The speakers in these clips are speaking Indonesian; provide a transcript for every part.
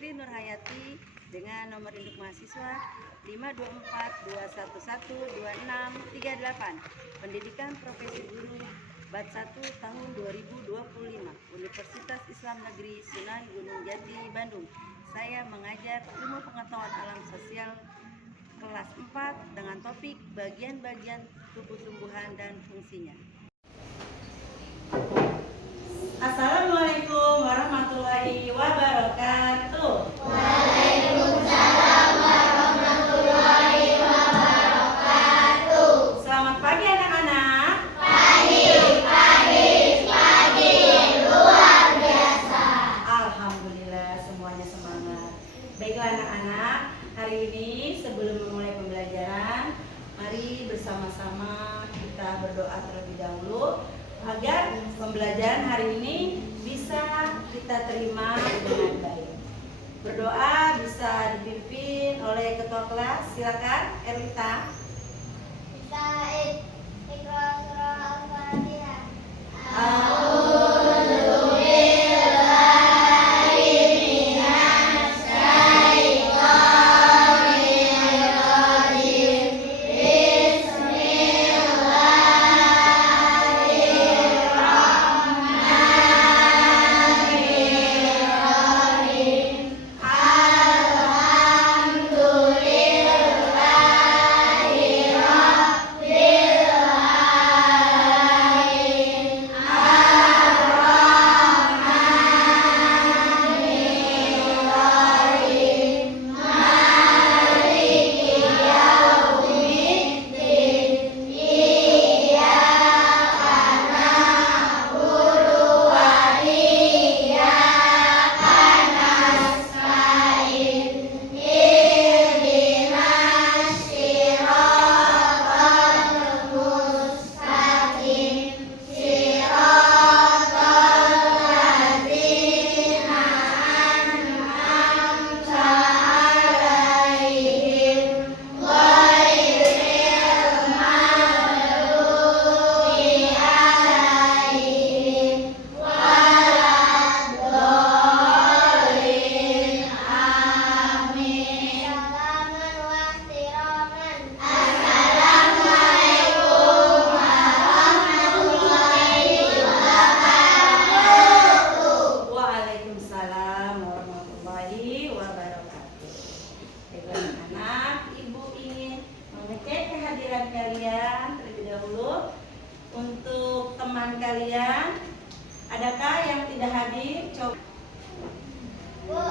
Tri Nurhayati dengan nomor induk mahasiswa 52421126338. Pendidikan Profesi Guru Bat 1 tahun 2025 Universitas Islam Negeri Sunan Gunung Jati, Bandung. Saya mengajar ilmu pengetahuan alam sosial kelas 4 dengan topik bagian-bagian tubuh tumbuhan dan fungsinya. Assalamualaikum warahmatullahi wabarakatuh. Waalaikumsalam warahmatullahi wabarakatuh. Selamat pagi anak-anak. Pagi, luar biasa. Alhamdulillah semuanya semangat. Baiklah anak-anak, hari ini sebelum memulai pembelajaran, mari bersama-sama kita berdoa terlebih dahulu agar pembelajaran hari ini bisa kita terima dengan baik. Berdoa bisa dipimpin oleh ketua kelas. Silakan Erlita. Kita ikra surah Al-Fatihah. Kalian terlebih dahulu. Untuk teman kalian, adakah yang tidak hadir? Coba. Bu,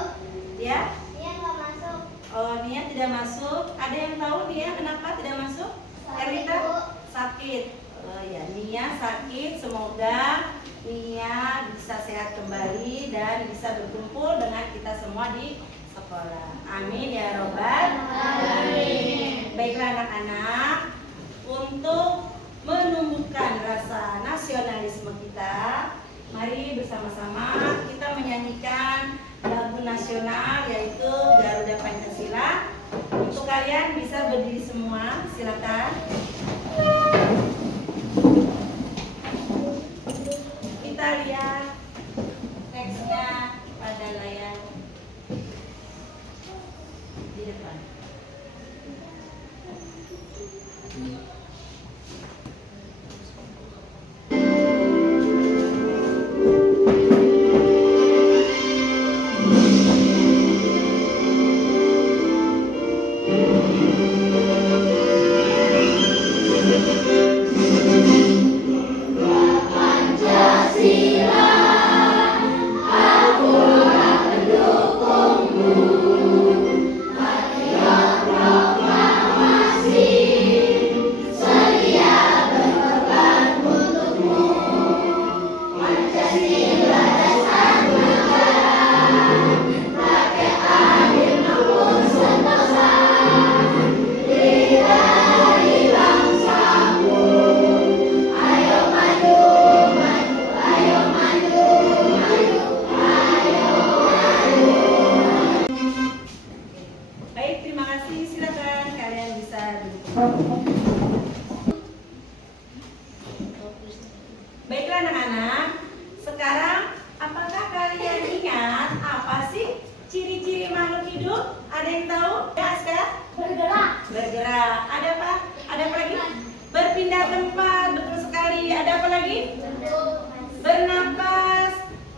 Ya? dia nggak masuk. Oh, Nia tidak masuk. Ada yang tahu Nia kenapa tidak masuk? Erlita? Bu. Sakit. Oh ya, Nia sakit. Semoga Nia bisa sehat kembali dan bisa berkumpul dengan kita semua di sekolah. Amin ya robbal alamin. Baiklah anak-anak, untuk menumbuhkan rasa nasionalisme kita, mari bersama-sama kita menyanyikan lagu nasional yaitu Garuda Pancasila. Untuk kalian bisa berdiri semua, silakan. Kita lihat teksnya pada layar di depan. Baiklah anak-anak, sekarang apakah kalian ingat apa sih ciri-ciri yang tahu? Ya, Aska? Bergerak. Bergerak. Ada apa? Ada apa lagi? Berpindah tempat. Betul sekali. Ada apa lagi? Bernapas.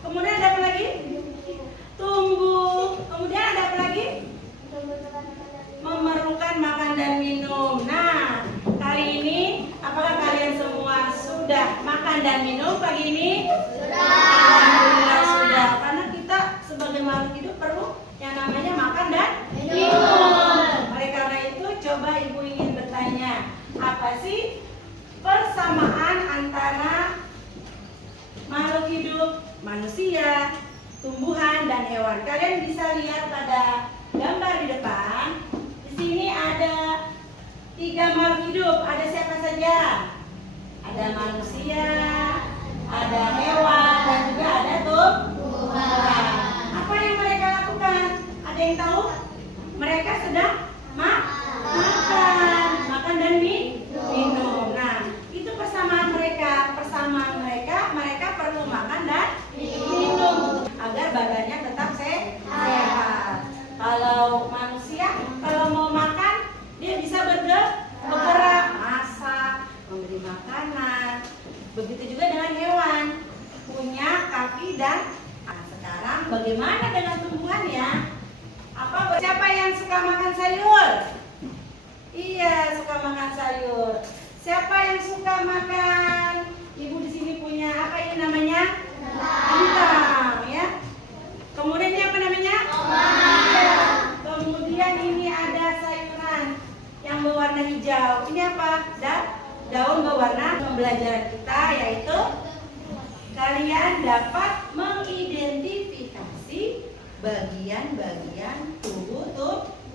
Kemudian ada apa lagi? Tumbuh. Kemudian ada apa lagi? Memerlukan makan dan minum. Nah, kali ini apakah kalian semua sudah makan dan minum pagi ini? Alhamdulillah sudah. Karena kita sebagai makhluk hidup perlu yang namanya makan dan minum. Oleh karena itu, coba ibu ingin bertanya, apa sih persamaan antara makhluk hidup, manusia, tumbuhan, dan hewan? Kalian bisa lihat pada gambar di depan. Di sini ada 3 makhluk hidup. Ada siapa saja? Ada manusia, ada hewan, dan juga ada tumbuhan. Apa yang mereka lakukan? Ada yang tahu? Mereka sedang makan dan minum. Nah, itu persamaan mereka. Mereka perlu makan dan minum agar badannya tetap sehat. Kalau manusia, kalau mau makan, dia bisa bergerak, masak, memberi makanan. Begitu juga dengan hewan, punya kaki dan sekarang bagaimana dengan tumbuhan ya? Siapa yang suka makan sayur? Iya, suka makan sayur. Siapa yang suka makan? Ibu di sini punya apa ini namanya? Kentang, ya. Kemudian ini apa namanya? Iya. Kemudian ini ada sayuran yang berwarna hijau. Ini apa? Daun berwarna. Pembelajaran kita yaitu kalian dapat mengidentifikasi bagian-bagian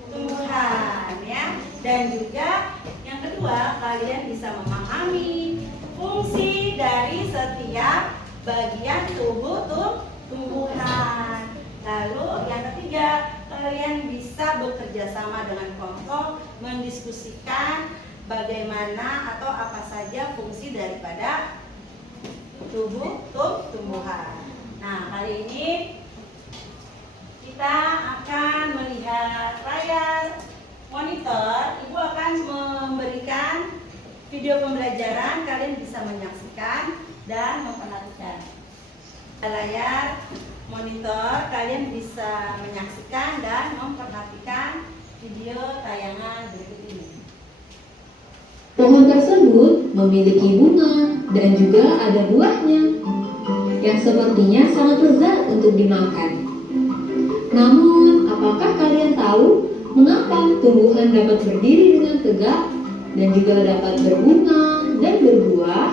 tumbuhan ya. Dan juga yang kedua, kalian bisa memahami fungsi dari setiap bagian tumbuhan. Lalu yang ketiga, kalian bisa bekerja sama dengan kelompok, mendiskusikan bagaimana atau apa saja fungsi daripada tumbuhan. Nah, hari ini kita akan melihat layar monitor. Ibu akan memberikan video pembelajaran, kalian bisa menyaksikan dan memperhatikan. Layar monitor, kalian bisa menyaksikan dan memperhatikan video tayangan berikut ini. Pohon tersebut memiliki bunga dan juga ada buahnya yang sepertinya sangat lezat untuk dimakan. Namun, apakah kalian tahu mengapa tumbuhan dapat berdiri dengan tegak dan juga dapat berbunga dan berbuah?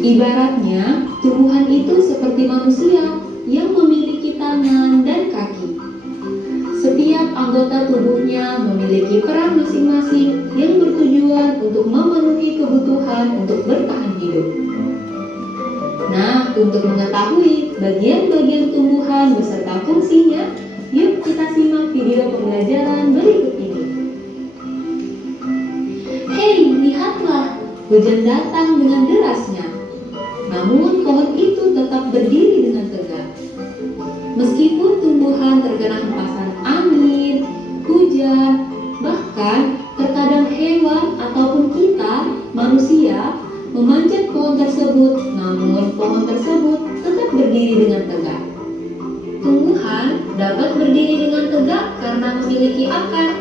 Ibaratnya, tumbuhan itu seperti manusia yang memiliki tangan dan kaki. Setiap anggota tubuhnya memiliki peran masing-masing yang bertujuan untuk memenuhi kebutuhan untuk bertahan hidup. Nah, untuk mengetahui bagian-bagian tumbuhan beserta fungsinya, yuk kita simak video pembelajaran berikut ini. Hei, lihatlah, hujan datang dengan derasnya. Namun pohon itu tetap berdiri dengan tegak. Meskipun tumbuhan terkena hempasan angin, hujan, bahkan terkadang hewan ataupun kita, manusia, memanjat pohon tersebut, namun pohon tersebut tetap berdiri dengan tegak. Tumbuhan dapat berdiri dengan tegak karena memiliki akar.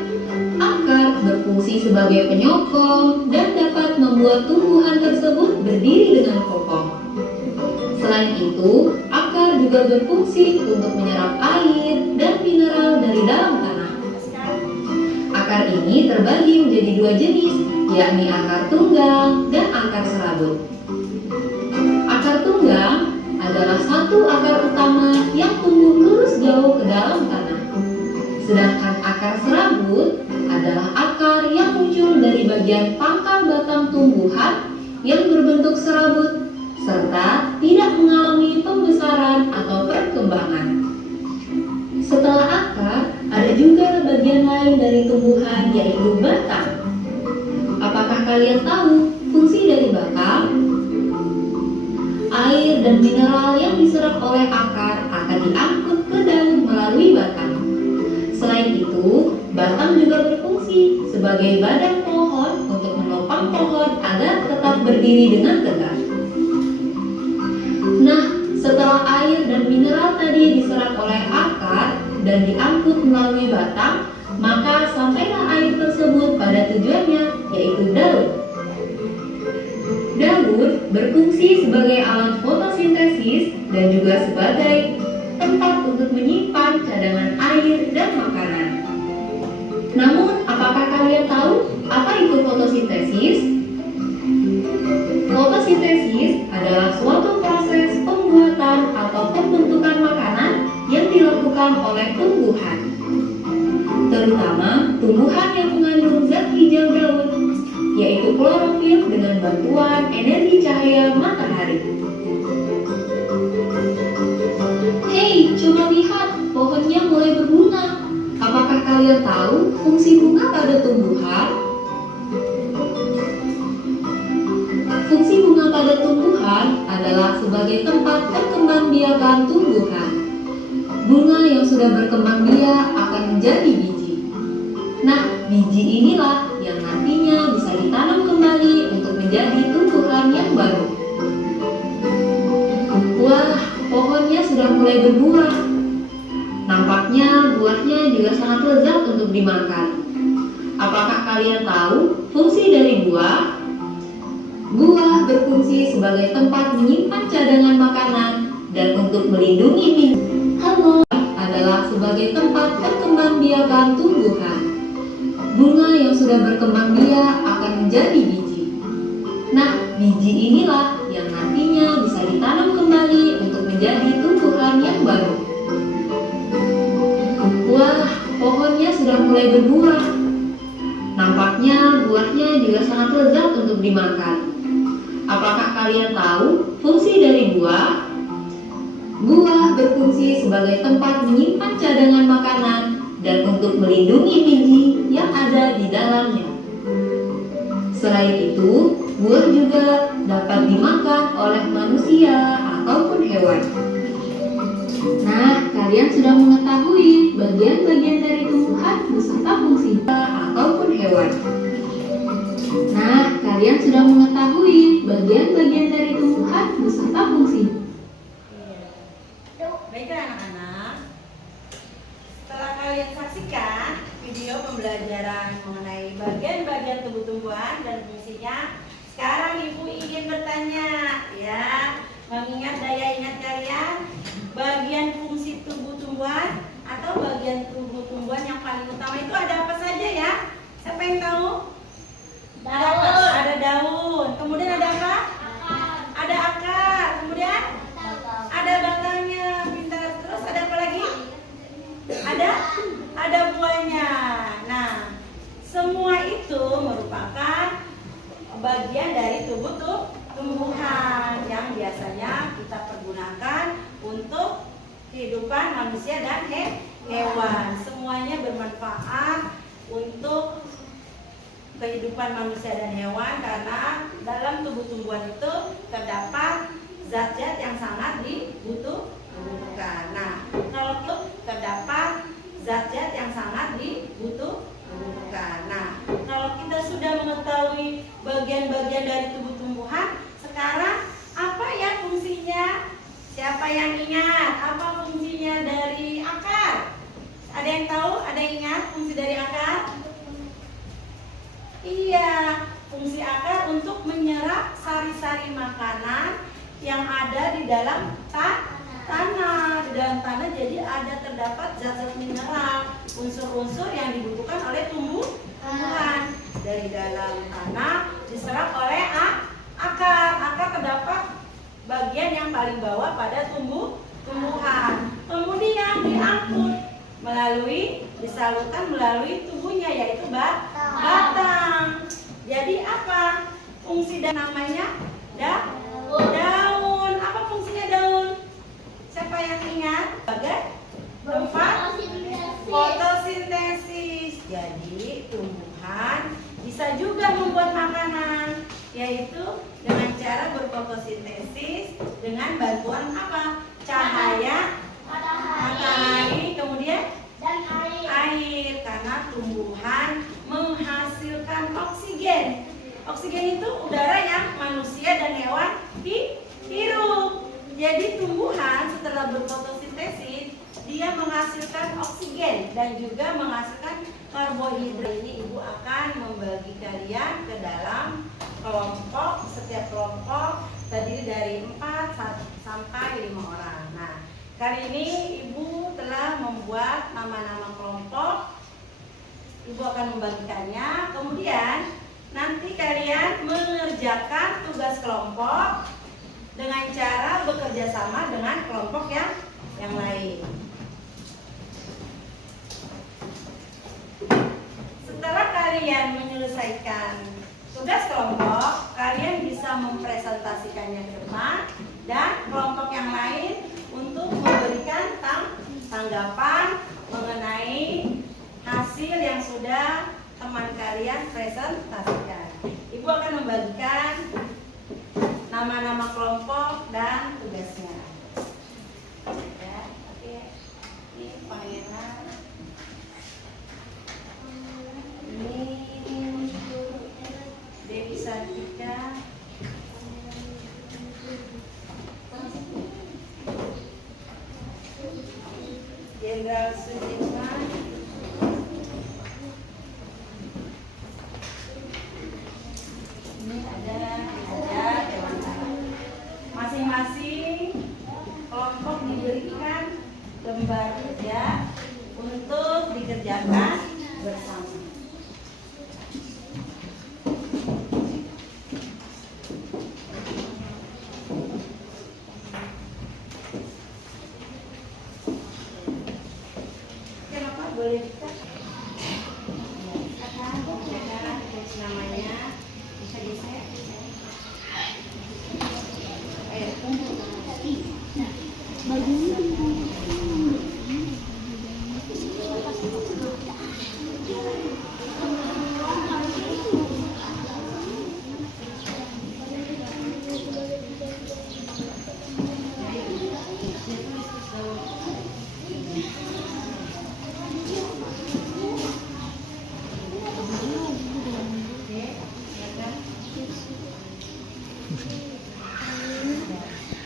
Akar berfungsi sebagai penyokong dan dapat membuat tumbuhan tersebut berdiri dengan kokoh. Selain itu, akar juga berfungsi untuk menyerap air dan mineral dari dalam tanah. Akar ini terbagi menjadi 2 jenis, yakni akar tunggang dan akar serabut. Akar tunggang adalah satu akar utama yang tumbuh lurus jauh ke dalam tanah. Sedangkan akar serabut adalah akar yang muncul dari bagian pangkal batang tumbuhan yang berbentuk serabut serta tidak mengalami pembesaran atau perkembangan. Setelah akar, ada juga bagian lain dari tumbuhan yaitu batang. Apakah kalian tahu fungsi dari batang? Air dan mineral yang diserap oleh akar akan diangkut ke daun melalui melalui batang. Selain itu, batang juga berfungsi sebagai badan pohon untuk menopang pohon agar tetap berdiri dengan tegak. Nah, setelah air dan mineral tadi diserap oleh akar dan diangkut melalui batang, maka sampailah air tersebut pada tujuannya, yaitu daun. Daun berfungsi sebagai alat fotosintesis dan juga sebagai tempat untuk menyimpan cadangan air dan makanan. Namun, apakah kalian tahu apa itu fotosintesis? Fotosintesis adalah suatu proses pembuatan atau pembentukan makanan yang dilakukan oleh tumbuhan, terutama tumbuhan yang mengandung zat hijau daun, yaitu klorofil dengan bantuan energi cahaya matahari. Hei, coba lihat, pohonnya mulai berbunga. Apakah kalian tahu fungsi bunga pada tumbuhan? Fungsi bunga pada tumbuhan adalah sebagai tempat perkembangbiakan tumbuhan. Bunga yang sudah berkembang biak akan menjadi biji. Nah, biji inilah yang nantinya bisa ditanam kembali untuk menjadi tumbuhan yang baru. Wah, pohonnya sudah mulai berbuah. Nampaknya buahnya juga sangat lezat untuk dimakan. Apakah kalian tahu fungsi dari buah? Buah berfungsi sebagai tempat menyimpan cadangan makanan dan untuk melindungi biji. Adalah sebagai tempat perkembangbiakan tumbuhan. Bunga yang sudah berkembang biak akan menjadi biji. Nah, biji inilah yang nantinya bisa ditanam kembali untuk menjadi tumbuhan yang baru. Wah, pohonnya sudah mulai berbuah. Nampaknya buahnya juga sangat lezat untuk dimakan. Apakah kalian tahu fungsi dari buah? Buah berfungsi sebagai tempat menyimpan cadangan makanan dan untuk melindungi biji yang ada di dalamnya. Selain itu, buah juga dapat dimakan oleh manusia ataupun hewan. Nah, kalian sudah mengetahui bagian-bagian dari tumbuhan beserta fungsi ataupun hewan. Nah, kalian sudah mengetahui bagian-bagian dari tumbuhan beserta fungsi. Baiklah anak-anak, setelah kalian saksikan video pembelajaran mengenai bagian-bagian tumbuh-tumbuhan dan fungsinya, sekarang Ibu ingin bertanya, ya, mengingat daya ingat kalian, bagian fungsi tumbuh-tumbuhan atau bagian tumbuh-tumbuhan yang paling utama itu ada apa saja ya? Siapa yang tahu? Ada daun, kemudian ada apa? Ada akar, kemudian ada batangnya, pintar. Terus ada apa lagi? Ada buahnya. Nah, semua itu merupakan bagian dari tumbuhan yang biasanya kita pergunakan untuk kehidupan manusia dan hewan. Semuanya bermanfaat untuk kehidupan manusia dan hewan karena dalam tubuh-tumbuhan itu terdapat zat-zat yang sangat dibutuhkan. Nah, kalau itu terdapat zat-zat yang sangat dibutuhkan. Nah, kalau kita sudah mengetahui bagian-bagian dari tubuh tumbuhan, sekarang apa ya fungsinya? Siapa yang ingat apa fungsinya dari akar? Ada yang tahu? Ada yang ingat fungsi dari akar? Iya, fungsi akar untuk menyerap sari-sari makanan yang ada di dalam tanah. Di dalam tanah jadi terdapat zat-zat mineral, unsur-unsur yang dibutuhkan oleh tumbuhan. Dari dalam tanah diserap oleh akar. Akar terdapat bagian yang paling bawah pada tumbuhan. Kemudian diangkut disalurkan melalui tubuhnya, yaitu batang. Jadi apa fungsi dan namanya? Daun. Apa fungsinya daun? Siapa yang ingat? Sebagai tempat fotosintesis. Jadi tumbuhan bisa juga membuat makanan, yaitu dengan cara berfotosintesis dengan bantuan apa? Cahaya matahari. Kemudian hirup. Jadi tumbuhan setelah berfotosintesis dia menghasilkan oksigen dan juga menghasilkan karbohidrat. Ini ibu akan membagi kalian ke dalam kelompok. Setiap kelompok terdiri dari 4 sampai 5 orang. Nah, kali ini ibu telah membuat nama-nama kelompok. Ibu akan membagikannya. Kemudian nanti kalian mengerjakan tugas kelompok dengan cara bekerja sama dengan kelompok yang lain. Setelah kalian menyelesaikan tugas kelompok, kalian bisa mempresentasikannya ke depan dan kelompok yang lain untuk memberikan tanggapan mengenai hasil yang sudah teman kalian presentasikan. Ibu akan membagikan nama-nama kelompok dan tugasnya. Ya, oke. Ini Pangeran. Ini Dewi Sartika. Jenderal Sudirman. Ini ada Dewantara. Masing-masing kelompok diberikan lembar kerja untuk dikerjakan bersama. Kenapa boleh kita? Akan tulis namanya bisa di-share.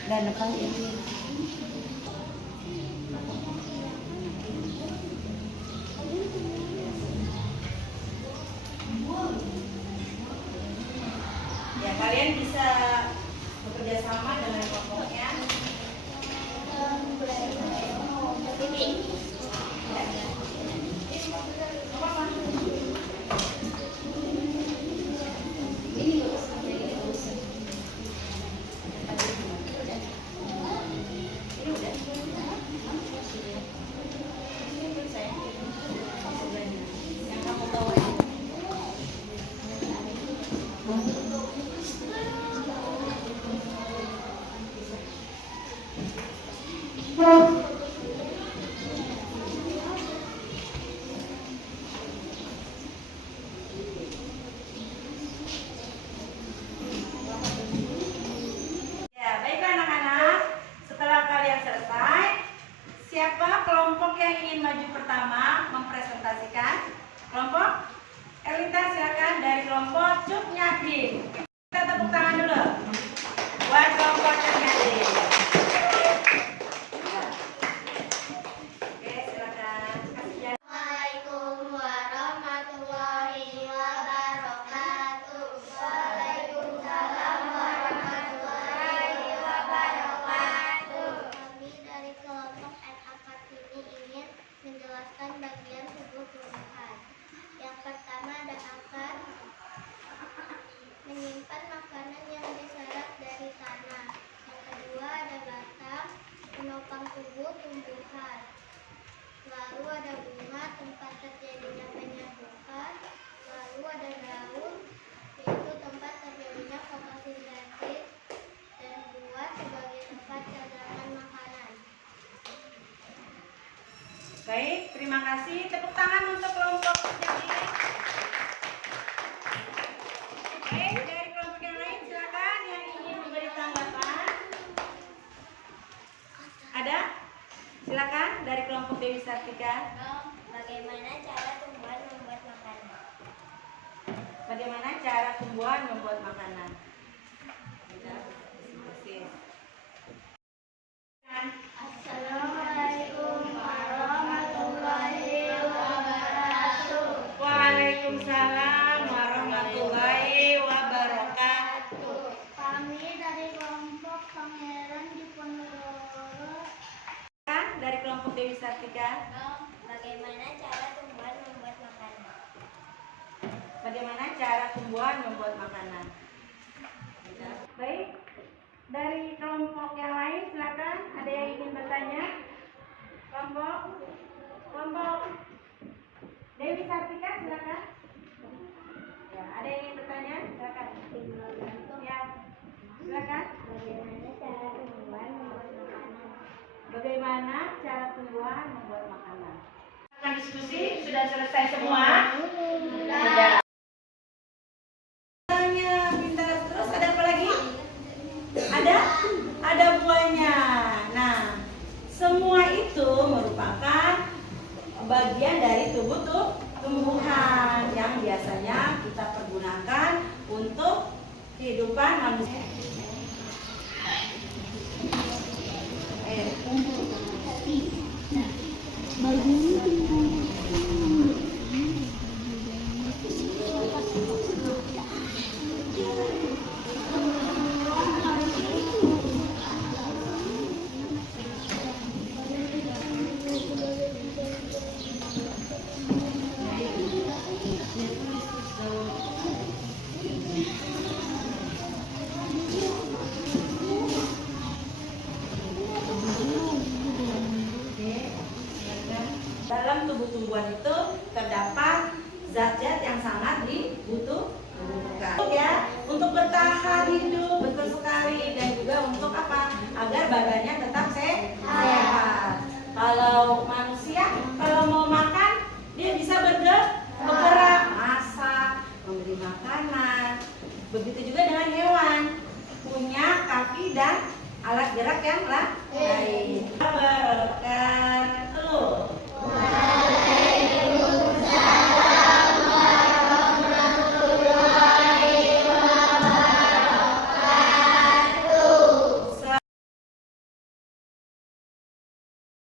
Dan depan ini. Ya, kalian bisa bekerja sama dengan kelompoknya. Ya, baiklah anak-anak. Setelah kalian selesai, siapa kelompok yang ingin maju pertama mempresentasikan? Kelompok Elita, silakan dari kelompok Cut Nyadin. Kita tepuk tangan dulu buat kelompok Cut Nyadin. Oke, silakan. Assalamualaikum warahmatullahi wabarakatuh. Waalaikumsalam warahmatullahi wabarakatuh. Kami dari kelompok NA4 ini ingin menjelaskan bagian tubuh tumbuhan. Yang pertama ada akar, menyimpan makanan yang diserap dari tanah. Yang kedua ada batang, menopang tubuh tumbuhan. Lalu ada bunga, tempat terjadinya penyerbukan. Lalu ada daun, yaitu tempat terjadinya fotosintesis. Dan buah sebagai tempat cadangan makanan. Baik, terima kasih. Tepuk tangan untuk kelompok Nyadin. Baik, dari kelompok yang lain silakan yang ingin memberi tanggapan. Ada? Silakan dari kelompok Dewi Sartika. Bagaimana cara tumbuhan membuat makanan? Bagaimana cara tumbuhan membuat makanan? Kami dari kelompok Pangeran Diponegoro. Dari kelompok Dewi Sartika. Bagaimana cara tumbuhan membuat makanan? Bagaimana cara tumbuhan membuat makanan? Baik, dari kelompok yang lain silakan. Ada yang ingin bertanya? Kelompok Dewi Sartika silakan. Ya, ada yang ingin bertanya? Silakan. Ya, silakan. Bagaimana cara tumbuhan membuat makanan? Bagaimana cara tumbuhan membuat makanan? Akan diskusi sudah selesai semua? Sudah. Pintar terus ada apa lagi? Ada buahnya. Nah, semua itu merupakan bagian dari tumbuhan yang biasanya kita pergunakan untuk kehidupan manusia. Dalam tubuh tumbuhan itu